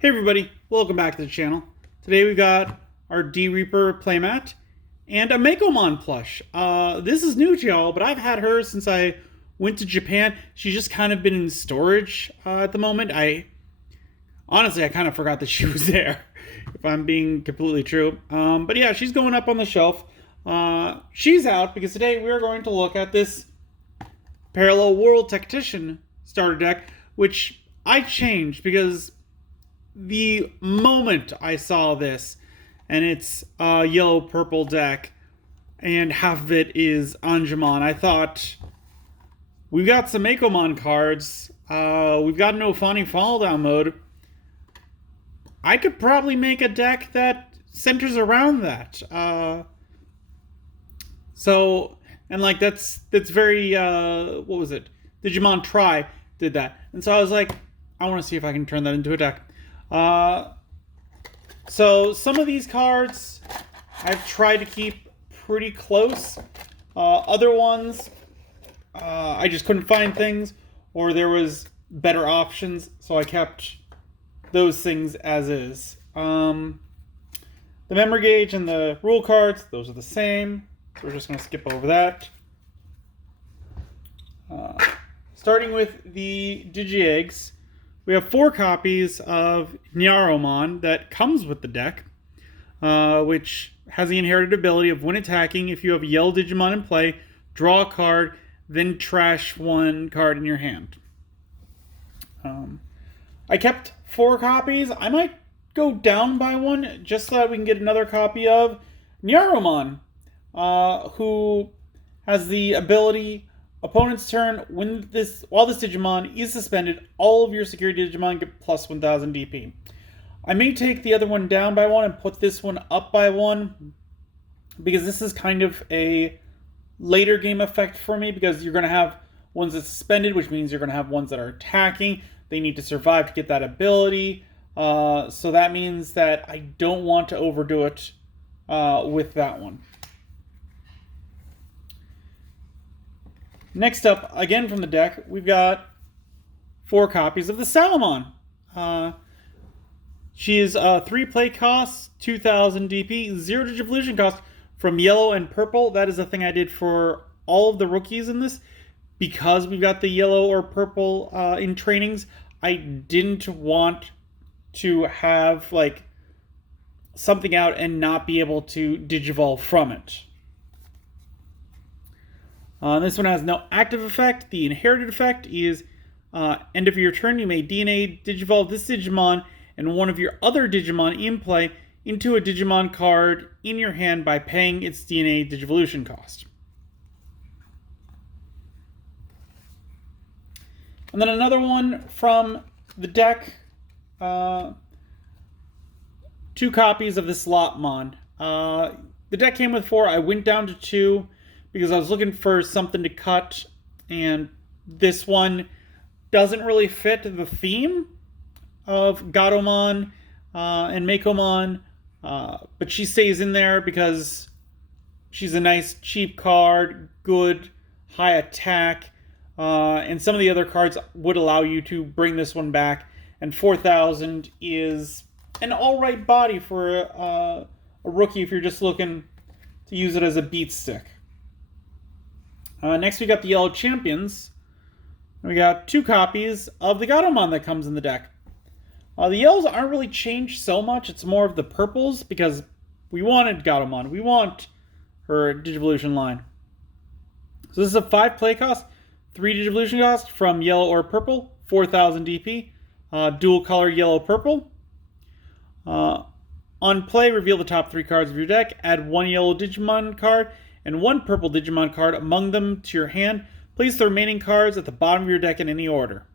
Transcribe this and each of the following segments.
Hey everybody, welcome back to the channel. Today we got our D-Reaper playmat and a Makomon plush. This is new to y'all, but I've had her since I went to Japan. She's just kind of been in storage at the moment. Honestly, I kind of forgot that she was there, if I'm being completely true. But yeah, she's going up on the shelf. She's out because today we are going to look at this Parallel World Tactician starter deck, which I changed because the moment I saw this, and it's a yellow-purple deck, and half of it is Anjumon, I thought, we've got some Makomon cards, we've got no Fani Fall Down mode. I could probably make a deck that centers around that. And like that's very, what was it? Digimon Try did that. And so I was like, I want to see if I can turn that into a deck. So some of these cards I've tried to keep pretty close. Other ones, I just couldn't find things, or there was better options, so I kept those things as is. The memory gauge and the rule cards, those are the same, so we're just going to skip over that. Starting with the Digi-Eggs, we have 4 copies of Nyaromon that comes with the deck, which has the inherited ability of when attacking, if you have a yellow Digimon in play, draw a card, then trash 1 card in your hand. I kept 4 copies. I might go down by 1 just so that we can get another copy of Nyaromon, who has the ability, opponent's turn, while this Digimon is suspended, all of your security Digimon get plus 1000 DP. I may take the other one down by 1 and put this one up by 1, because this is kind of a later game effect for me, because you're going to have ones that's suspended, which means you're going to have ones that are attacking. They need to survive to get that ability. So that means that I don't want to overdo it with that one. Next up, again from the deck, we've got 4 copies of the Salamon. She is 3 play costs, 2000 DP, 0 Digivolution cost from yellow and purple. That is a thing I did for all of the rookies in this. Because we've got the yellow or purple in trainings, I didn't want to have like something out and not be able to Digivolve from it. This one has no active effect. The inherited effect is end of your turn, you may DNA Digivolve this Digimon and one of your other Digimon in play into a Digimon card in your hand by paying its DNA Digivolution cost. And then another one from the deck, 2 copies of the Slotmon. The deck came with 4. I went down to 2 because I was looking for something to cut, and this one doesn't really fit the theme of Gatomon and Makomon, but she stays in there because she's a nice cheap card, good, high attack, and some of the other cards would allow you to bring this one back, and 4000 is an alright body for a rookie if you're just looking to use it as a beat stick. Next we got the Yellow Champions. We got 2 copies of the Gatomon that comes in the deck. The yellows aren't really changed so much. It's more of the purples because we wanted Gatomon. We want her Digivolution line. So this is a 5 play cost, 3 Digivolution cost from yellow or purple, 4000 DP, dual color yellow-purple. On play, reveal the top 3 cards of your deck, add 1 yellow Digimon card and 1 purple Digimon card among them to your hand. Place the remaining cards at the bottom of your deck in any order.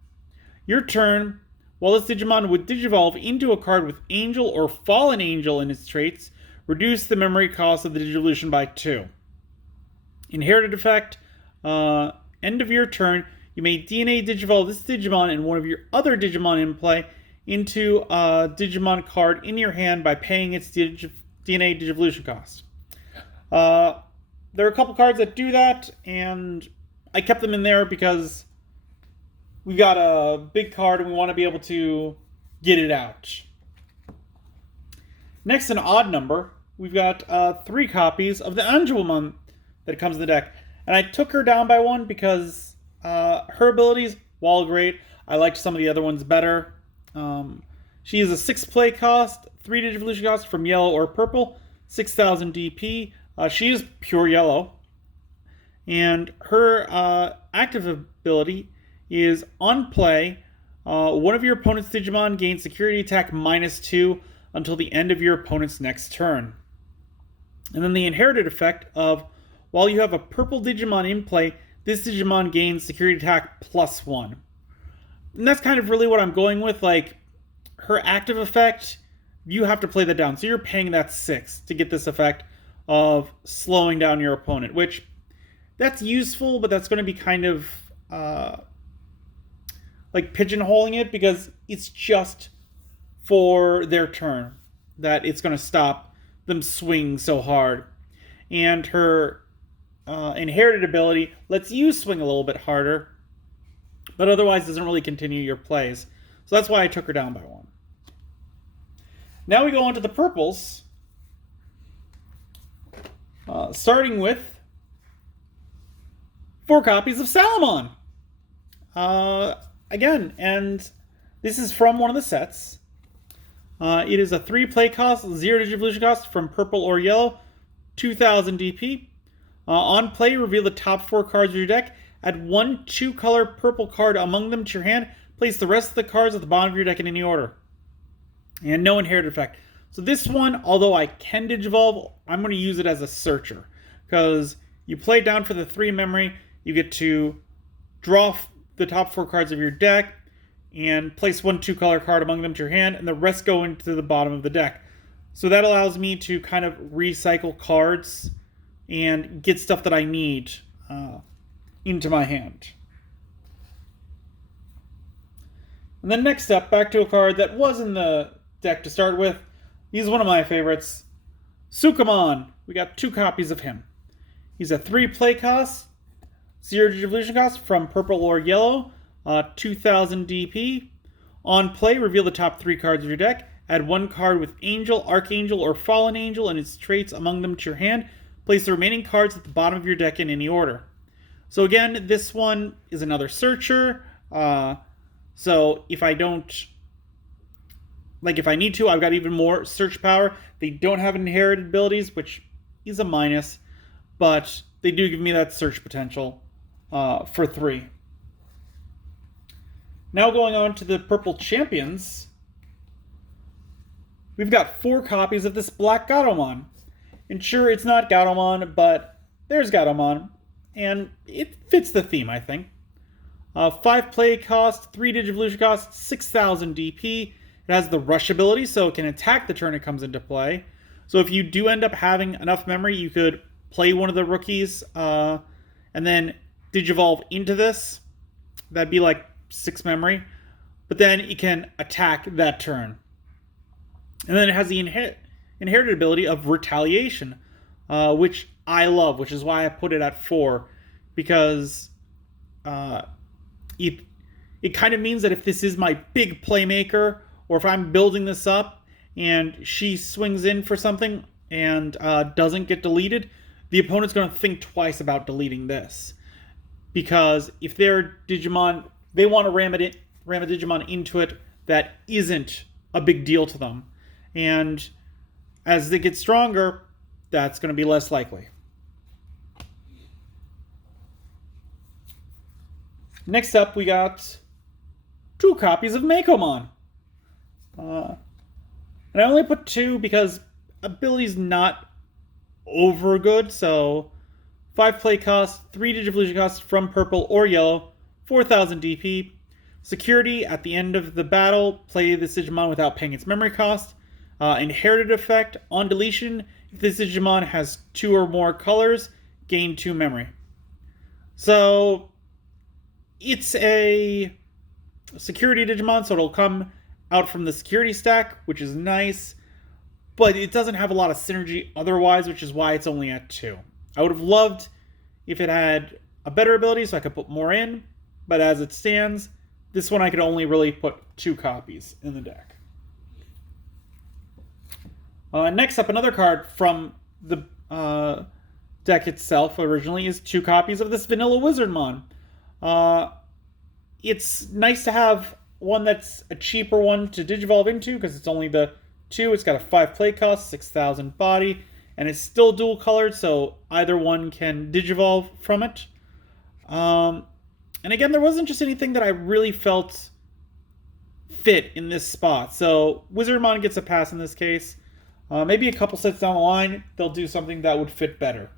Your turn, while this Digimon would Digivolve into a card with Angel or Fallen Angel in its traits, reduce the memory cost of the Digivolution by 2. Inherited effect, end of your turn, you may DNA Digivolve this Digimon and one of your other Digimon in play into a Digimon card in your hand by paying its DNA Digivolution cost. There are a couple cards that do that, and I kept them in there because we got a big card and we want to be able to get it out. Next, an odd number, we've got 3 copies of the Angelmon that comes in the deck. And I took her down by 1 because her abilities, while great, I liked some of the other ones better. She is a 6 play cost, 3 Digivolution cost from yellow or purple, 6,000 DP. She is pure yellow. And her active ability is on play, one of your opponent's Digimon gains security attack -2 until the end of your opponent's next turn. And then the inherited effect of, while you have a purple Digimon in play, this Digimon gains security attack +1. And that's kind of really what I'm going with. Like, her active effect, you have to play that down. So you're paying that 6 to get this effect of slowing down your opponent, which that's useful, but that's going to be kind of like pigeonholing it, because it's just for their turn that it's going to stop them swinging so hard. And her inherited ability lets you swing a little bit harder, but otherwise doesn't really continue your plays. So that's why I took her down by 1. Now we go on to the purples, starting with 4 copies of Salamon. Again, and this is from one of the sets. It is a 3 play cost, 0 Digivolution cost from purple or yellow, 2,000 DP. On play, reveal the top 4 cards of your deck. Add 1 2-color purple card among them to your hand. Place the rest of the cards at the bottom of your deck in any order. And no inherited effect. So this one, although I can Digivolve, I'm going to use it as a searcher. Because you play down for the 3 memory, you get to draw the top 4 cards of your deck, and place 1 2-color card among them to your hand, and the rest go into the bottom of the deck. So that allows me to kind of recycle cards and get stuff that I need into my hand. And then next up, back to a card that was in the deck to start with. He's one of my favorites. Sukamon. We got 2 copies of him. He's a 3 play cost, 0 Digivolution cost from purple or yellow, 2,000 DP. On play, reveal the top 3 cards of your deck. Add 1 card with Angel, Archangel, or Fallen Angel and its traits among them to your hand. Place the remaining cards at the bottom of your deck in any order. So again, this one is another searcher. So if I don't, like if I need to, I've got even more search power. They don't have inherited abilities, which is a minus, but they do give me that search potential for 3. Now going on to the purple champions, we've got 4 copies of this black Gatomon. And sure, it's not Gatomon, but there's Gatomon, and it fits the theme, I think. 5 play cost, 3 Digivolution cost, 6,000 DP. It has the rush ability, so it can attack the turn it comes into play. So if you do end up having enough memory, you could play one of the rookies and then Digivolve into this. That'd be like 6 memory. But then it can attack that turn. And then it has the inherited ability of retaliation, which I love, which is why I put it at 4. Because it kind of means that if this is my big playmaker, or if I'm building this up and she swings in for something and doesn't get deleted, the opponent's going to think twice about deleting this. Because if their Digimon, they want to ram a Digimon into it that isn't a big deal to them. And as they get stronger, that's going to be less likely. Next up, we got 2 copies of Makomon. And I only put 2 because ability's not over good, so 5 play cost, 3 Digivolution cost from purple or yellow, 4,000 DP. Security, at the end of the battle, play this Digimon without paying its memory cost. Inherited effect, on deletion, if this Digimon has 2 or more colors, gain 2 memory. So it's a security Digimon, so it'll come out from the security stack, which is nice, but it doesn't have a lot of synergy otherwise, which is why it's only at 2. I would have loved if it had a better ability so I could put more in, but as it stands, this one I could only really put 2 copies in the deck. Next up, another card from the deck itself originally is 2 copies of this Vanilla Wizardmon. It's nice to have one that's a cheaper one to digivolve into because it's only the 2. It's got a 5 play cost, 6,000 body, and it's still dual colored, so either one can digivolve from it. And again, there wasn't just anything that I really felt fit in this spot. So Wizardmon gets a pass in this case. Maybe a couple sets down the line, they'll do something that would fit better.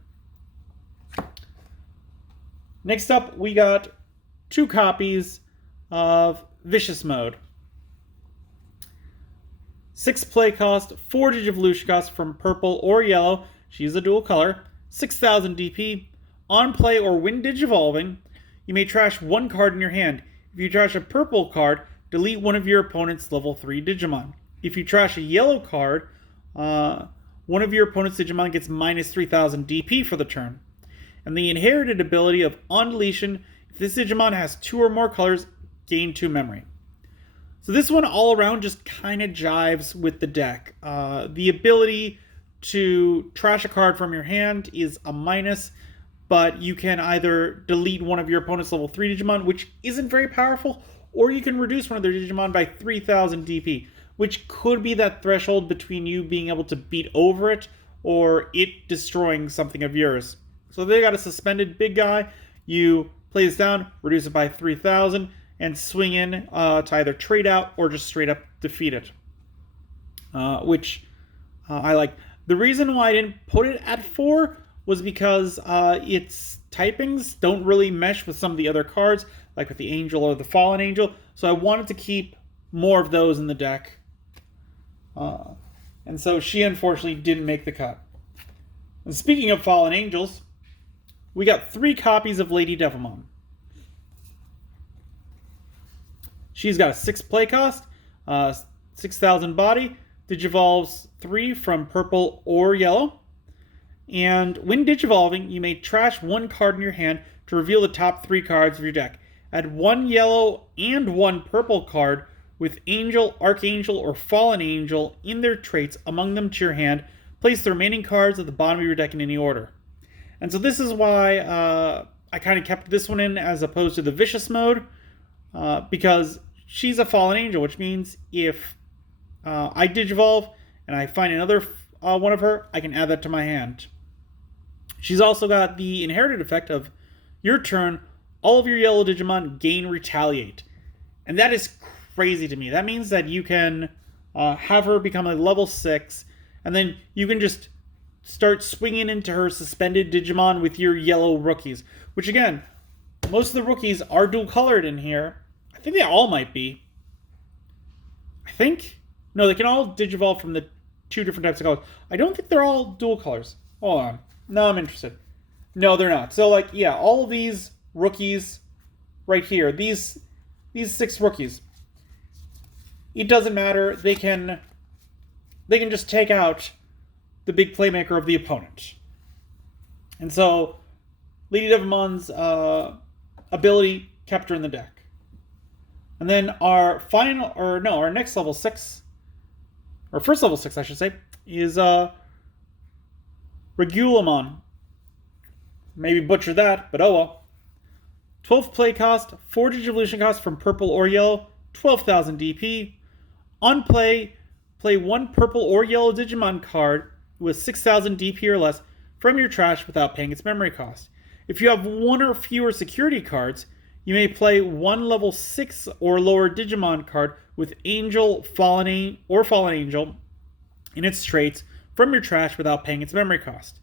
Next up, we got 2 copies of Vicious Mode. 6 play cost, 4 Digivolution cost from purple or yellow. She's a dual color. 6,000 DP. On play or when digivolving, you may trash 1 card in your hand. If you trash a purple card, delete one of your opponent's level 3 Digimon. If you trash a yellow card, one of your opponent's Digimon gets minus 3,000 DP for the turn. And the inherited ability of On Deletion, if this Digimon has 2 or more colors, gain 2 memory. So this one all around just kind of jives with the deck. The ability to trash a card from your hand is a minus, but you can either delete one of your opponent's level 3 Digimon, which isn't very powerful, or you can reduce one of their Digimon by 3,000 DP, which could be that threshold between you being able to beat over it or it destroying something of yours. So they got a suspended big guy. You play this down, reduce it by 3,000, and swing in to either trade out or just straight up defeat it, which I like. The reason why I didn't put it at 4 was because its typings don't really mesh with some of the other cards, like with the Angel or the Fallen Angel, so I wanted to keep more of those in the deck. And so she unfortunately didn't make the cut. And speaking of Fallen Angels, we got 3 copies of Lady Devilmon. She's got a 6 play cost, 6,000 body, digivolves 3 from purple or yellow. And when digivolving, you may trash 1 card in your hand to reveal the top 3 cards of your deck. Add 1 yellow and 1 purple card with Angel, Archangel, or Fallen Angel in their traits among them to your hand. Place the remaining cards at the bottom of your deck in any order. And so this is why I kind of kept this one in as opposed to the Vicious Mode, because she's a Fallen Angel, which means if I digivolve and I find another one of her, I can add that to my hand. She's also got the inherited effect of your turn, all of your yellow Digimon gain Retaliate. And that is crazy to me. That means that you can have her become a level 6, and then you can just start swinging into her suspended Digimon with your yellow rookies. Which again, most of the rookies are dual colored in here. I think they all might be. I think? No, they can all digivolve from the 2 different types of colors. I don't think they're all dual colors. Hold on. No, I'm interested. No, they're not. So, like, yeah, all of these rookies right here, these 6 rookies, it doesn't matter. They can just take out the big playmaker of the opponent. And so, Lady Devilmon's ability kept her in the deck. And then our next level 6, or first level 6, I should say, is Regulamon. Maybe butcher that, but oh well. 12 play cost, 4 Digivolution cost from purple or yellow, 12,000 DP. On play, play 1 purple or yellow Digimon card with 6,000 DP or less from your trash without paying its memory cost. If you have 1 or fewer security cards, you may play 1 level 6 or lower Digimon card with Angel, Fallen Angel in its traits from your trash without paying its memory cost.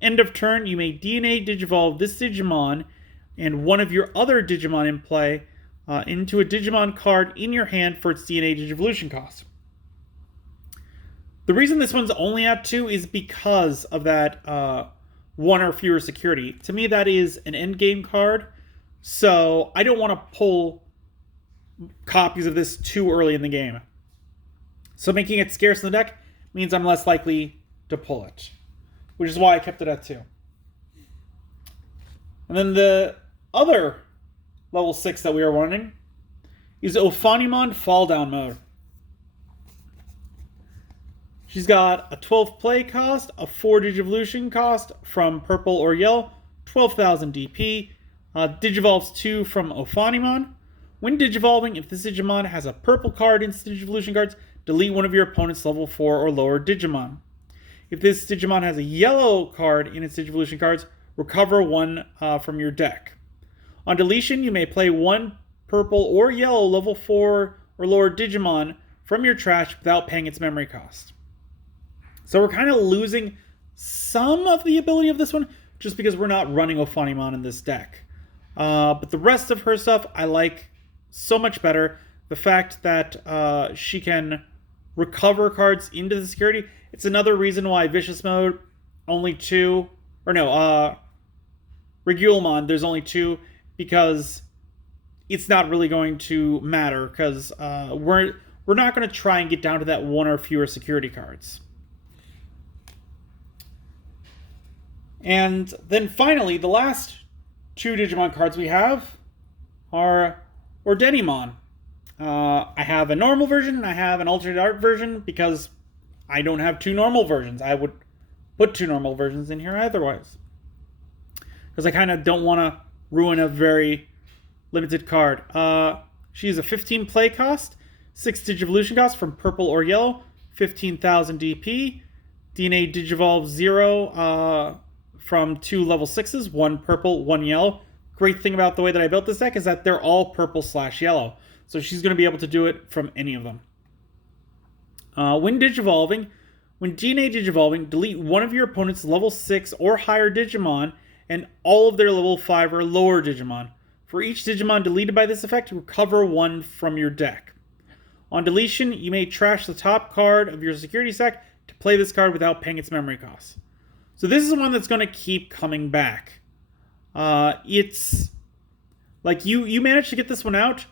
End of turn, you may DNA Digivolve this Digimon and one of your other Digimon in play into a Digimon card in your hand for its DNA Digivolution cost. The reason this one's only at 2 is because of that 1 or fewer security. To me, that is an endgame card, so I don't want to pull copies of this too early in the game. So making it scarce in the deck means I'm less likely to pull it, which is why I kept it at 2. And then the other level 6 that we are running is Ordinemon Fall Down Mode. She's got a 12 play cost, a 4 Digivolution cost from purple or yellow, 12,000 DP. Digivolves 2 from Ordinemon. When Digivolving, if this Digimon has a purple card in its Digivolution cards, delete one of your opponent's level 4 or lower Digimon. If this Digimon has a yellow card in its Digivolution cards, recover one from your deck. On deletion, you may play one purple or yellow level 4 or lower Digimon from your trash without paying its memory cost. So we're kind of losing some of the ability of this one just because we're not running Ordinemon in this deck. But the rest of her stuff I like so much better. The fact that she can recover cards into the security. It's another reason why Vicious Mode, only 2. Or no, Regulamon, there's only 2. Because it's not really going to matter. Because we're not going to try and get down to that 1 or fewer security cards. And then finally, the last 2 Digimon cards we have are Ordinemon. I have a normal version and I have an alternate art version because I don't have 2 normal versions. I would put 2 normal versions in here otherwise. Because I kind of don't want to ruin a very limited card. She's a 15 play cost, 6 Digivolution cost from purple or yellow, 15,000 DP, DNA Digivolve 0 from 2 level 6s, 1 purple, 1 yellow. Great thing about the way that I built this deck is that they're all purple/yellow. So she's going to be able to do it from any of them. When Digivolving, when DNA Digivolving, delete one of your opponent's level 6 or higher Digimon and all of their level 5 or lower Digimon. For each Digimon deleted by this effect, recover 1 from your deck. On deletion, you may trash the top card of your security stack to play this card without paying its memory costs. So this is the one that's going to keep coming back. It's like you managed to get this one out.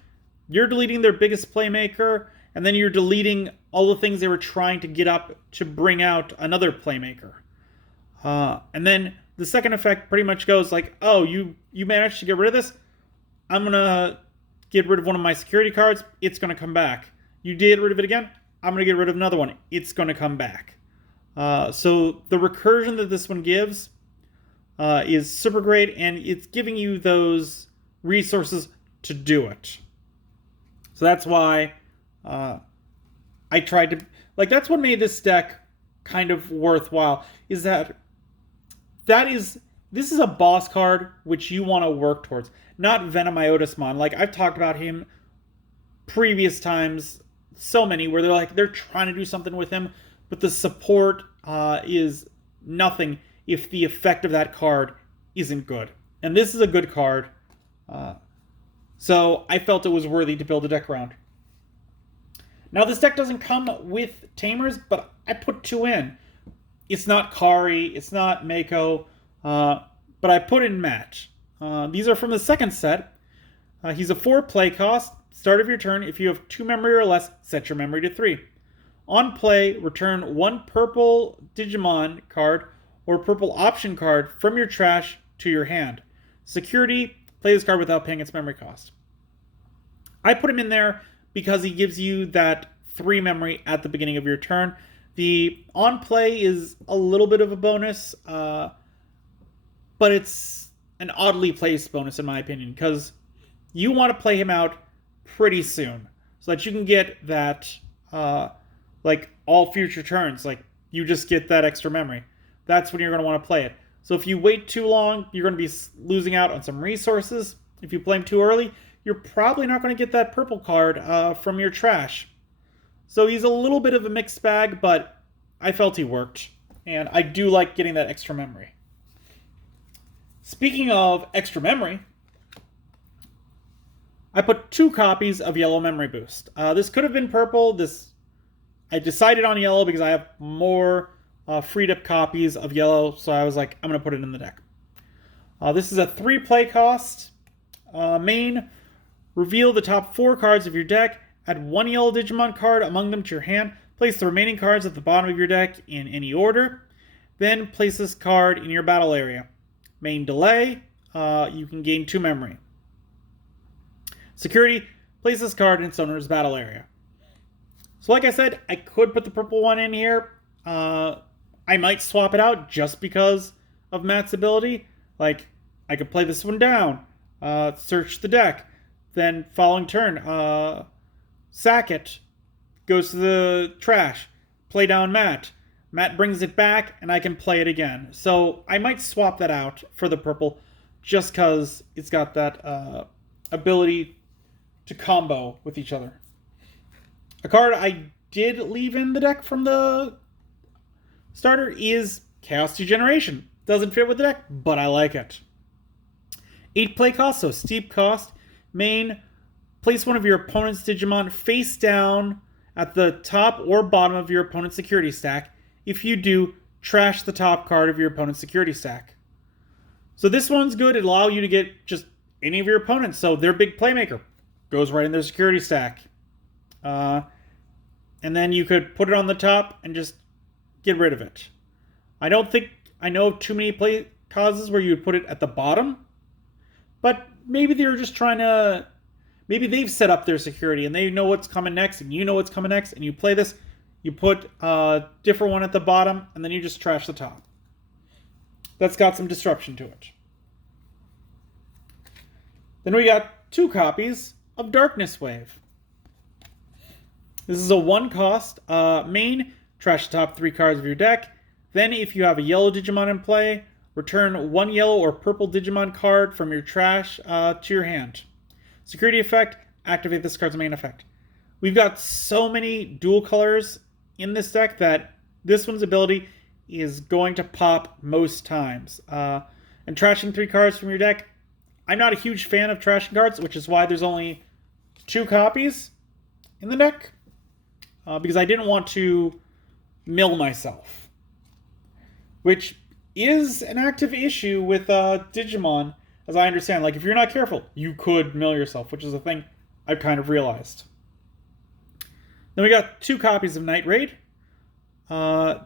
You're deleting their biggest playmaker, and then you're deleting all the things they were trying to get up to bring out another playmaker. And then the second effect pretty much goes like, oh, you managed to get rid of this. I'm going to get rid of one of my security cards. It's going to come back. You get rid of it again. I'm going to get rid of another one. It's going to come back. So the recursion that this one gives is super great, and it's giving you those resources to do it. So that's why I tried to... Like, that's what made this deck kind of worthwhile, is that this is a boss card which you want to work towards, not Venomiotismon. Like, I've talked about him previous times, so many, where they're trying to do something with him, but the support is nothing if the effect of that card isn't good. And this is a good card. So I felt it was worthy to build a deck around. Now, this deck doesn't come with Tamers, but I put 2 in. It's not Kari, it's not Mako, but I put in Matt. These are from the second set. He's a 4 play cost. Start of your turn, if you have 2 memory or less, set your memory to 3. On play, return 1 purple Digimon card or purple option card from your trash to your hand. Security, play this card without paying its memory cost. I put him in there because he gives you that 3 memory at the beginning of your turn. The on play is a little bit of a bonus, but it's an oddly placed bonus in my opinion, because you want to play him out pretty soon so that you can get that like all future turns, like you just get that extra memory. That's when you're going to want to play it. So if you wait too long, you're going to be losing out on some resources. If you play him too early, you're probably not going to get that purple card from your trash. So he's a little bit of a mixed bag, but I felt he worked. And I do like getting that extra memory. Speaking of extra memory, I put 2 copies of Yellow Memory Boost. This could have been purple. I decided on yellow because I have more freed up copies of yellow, so I was like, I'm going to put it in the deck. This is a 3 play cost. Main, reveal the top 4 cards of your deck, add 1 yellow Digimon card among them to your hand, place the remaining cards at the bottom of your deck in any order, then place this card in your battle area. Main delay, you can gain 2 memory. Security, place this card in its owner's battle area. So like I said, I could put the purple one in here. I might swap it out just because of Matt's ability. Like, I could play this one down, search the deck, then following turn, sack it, goes to the trash, play down Matt. Matt brings it back, and I can play it again. So I might swap that out for the purple just because it's got that ability to combo with each other. A card I did leave in the deck from the starter is Chaos Degeneration. Doesn't fit with the deck, but I like it. 8 play cost, so steep cost. Main, place one of your opponent's Digimon face down at the top or bottom of your opponent's security stack. If you do, trash the top card of your opponent's security stack. So this one's good. It'll allow you to get just any of your opponents. So their big playmaker goes right in their security stack. And then you could put it on the top and just get rid of it. I don't think I know of too many play causes where you would put it at the bottom. But maybe they're just trying to... Maybe they've set up their security and they know what's coming next and you know what's coming next. And you play this, you put a different one at the bottom and then you just trash the top. That's got some disruption to it. Then we got 2 copies of Darkness Wave. This is a 1 cost. Main, trash the top 3 cards of your deck. Then if you have a yellow Digimon in play, return 1 yellow or purple Digimon card from your trash to your hand. Security effect, activate this card's main effect. We've got so many dual colors in this deck that this one's ability is going to pop most times. And trashing 3 cards from your deck, I'm not a huge fan of trashing cards, which is why there's only 2 copies in the deck. Because I didn't want to mill myself. Which is an active issue with Digimon, as I understand. Like, if you're not careful, you could mill yourself, which is a thing I've kind of realized. Then we got 2 copies of Night Raid.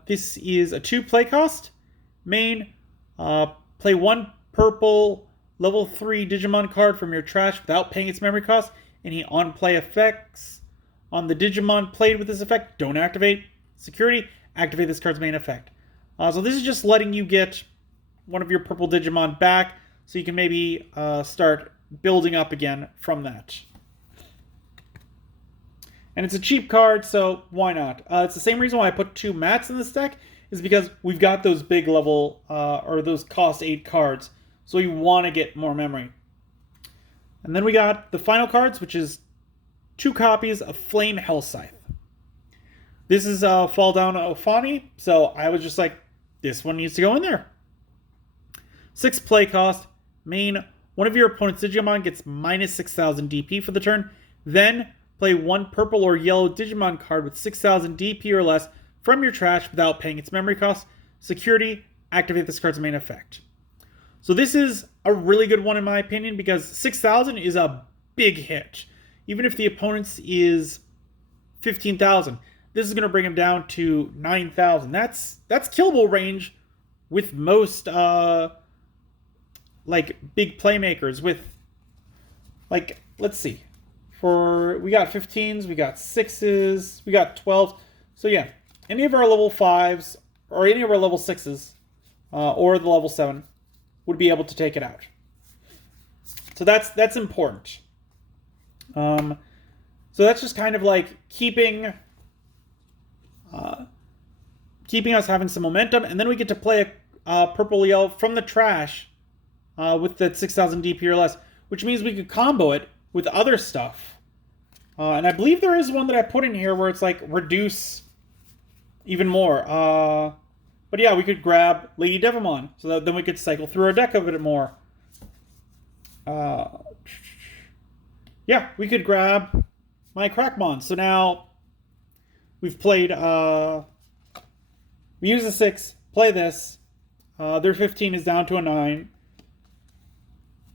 This is a 2 play cost. Main, play 1 purple level 3 Digimon card from your trash without paying its memory cost. Any on-play effects on the Digimon played with this effect don't activate. Security, activate this card's main effect. So this is just letting you get one of your purple Digimon back so you can maybe start building up again from that. And it's a cheap card, so why not? It's the same reason why I put 2 mats in this deck, is because we've got those big level, or those cost 8 cards, so you want to get more memory. And then we got the final cards, which is 2 copies of Flame Hellscythe. This is Fall Down Ophani, so I was just like, this one needs to go in there. 6 play cost. Main, one of your opponent's Digimon gets minus 6,000 DP for the turn. Then play 1 purple or yellow Digimon card with 6,000 DP or less from your trash without paying its memory cost. Security, activate this card's main effect. So this is a really good one in my opinion because 6,000 is a big hit. Even if the opponent's is 15,000, this is going to bring him down to 9,000. That's killable range with most like big playmakers. With like, let's see, we got 15s, we got 6s, we got 12s. So yeah, any of our level 5s or any of our level 6s or the level 7 would be able to take it out. So that's important. So that's just kind of like keeping us having some momentum, and then we get to play a purple yellow from the trash with that 6,000 DP or less, which means we could combo it with other stuff. And I believe there is one that I put in here where it's like reduce even more. But yeah, we could grab Lady Devimon, so that then we could cycle through our deck a bit more. Yeah, we could grab my Crackmon. So now we've played, we use a 6, play this. Their 15 is down to a 9.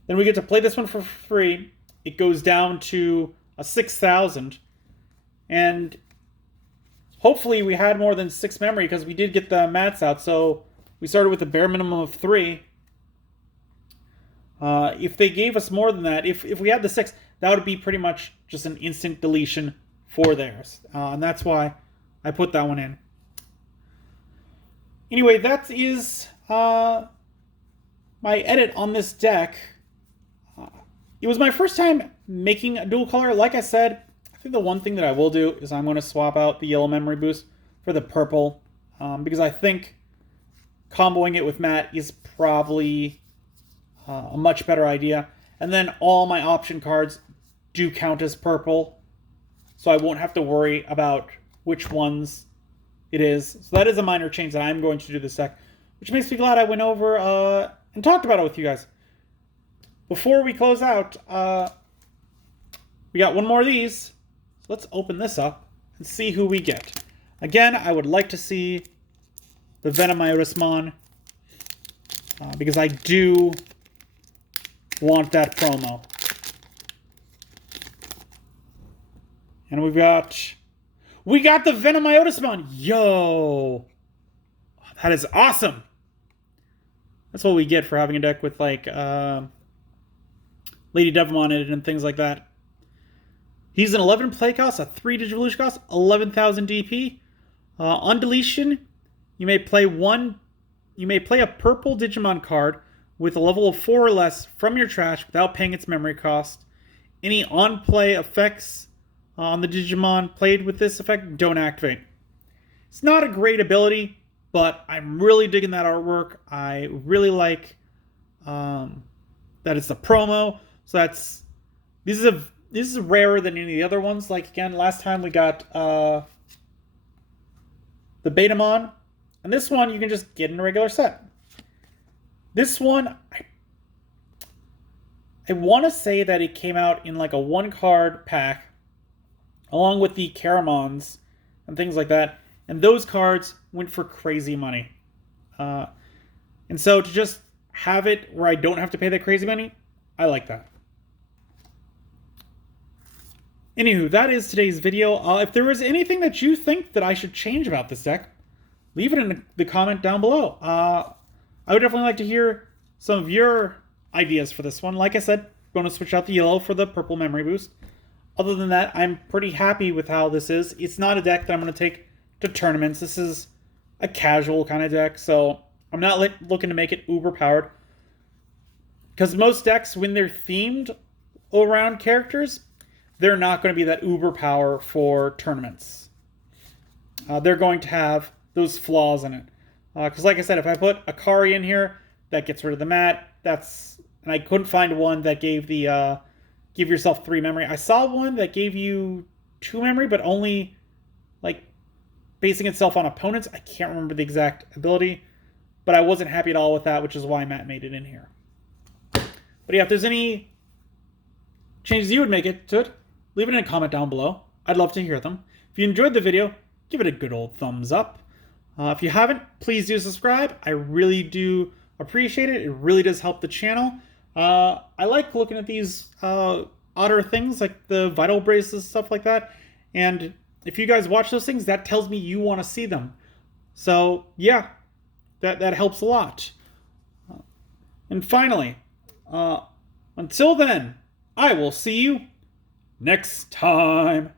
Then we get to play this one for free. It goes down to a 6,000. And hopefully we had more than 6 memory because we did get the mats out. So we started with a bare minimum of 3. If they gave us more than that, if we had the 6, that would be pretty much just an instant deletion for theirs. And that's why I put that one in. Anyway, that is my edit on this deck. It was my first time making a dual color. Like I said, I think the one thing that I will do is I'm going to swap out the yellow memory boost for the purple, because I think comboing it with matte is probably a much better idea. And then all my option cards do count as purple, so I won't have to worry about which ones it is. So that is a minor change that I'm going to do this deck, which makes me glad I went over and talked about it with you guys. Before we close out, we got one more of these. So let's open this up and see who we get. Again, I would like to see the Ordinemon, because I do want that promo. And we got the Ordinemon. Yo! That is awesome! That's what we get for having a deck with, like, Lady Devimon in it and things like that. He's an 11 play cost, a 3 Digivolution cost, 11,000 DP. On deletion, you may play a purple Digimon card with a level of 4 or less from your trash without paying its memory cost. Any on-play effects on the Digimon played with this effect don't activate. It's not a great ability, but I'm really digging that artwork. I really like that it's a promo. So this is rarer than any of the other ones. Like, again, last time we got the Betamon, and this one you can just get in a regular set. This one, I want to say that it came out in like a 1-card pack, along with the Caramons and things like that. And those cards went for crazy money. And so to just have it where I don't have to pay that crazy money, I like that. Anywho, that is today's video. If there was anything that you think that I should change about this deck, leave it in the comment down below. I would definitely like to hear some of your ideas for this one. Like I said, I'm going to switch out the yellow for the purple memory boost. Other than that, I'm pretty happy with how this is. It's not a deck that I'm going to take to tournaments. This is a casual kind of deck, so I'm not looking to make it uber powered. Because most decks, when they're themed around characters, they're not going to be that uber power for tournaments. They're going to have those flaws in it. Because like I said, if I put Akari in here, that gets rid of the mat. And I couldn't find one that gave the give yourself 3 memory. I saw one that gave you 2 memory, but only like basing itself on opponents. I can't remember the exact ability, but I wasn't happy at all with that, which is why Matt made it in here. But yeah, if there's any changes you would make it to it, leave it in a comment down below. I'd love to hear them. If you enjoyed the video, give it a good old thumbs up. If you haven't, please do subscribe. I really do appreciate it. It really does help the channel. I like looking at these odder things like the vital braces, stuff like that. And if you guys watch those things, that tells me you want to see them. So yeah, that helps a lot. And finally, until then, I will see you next time.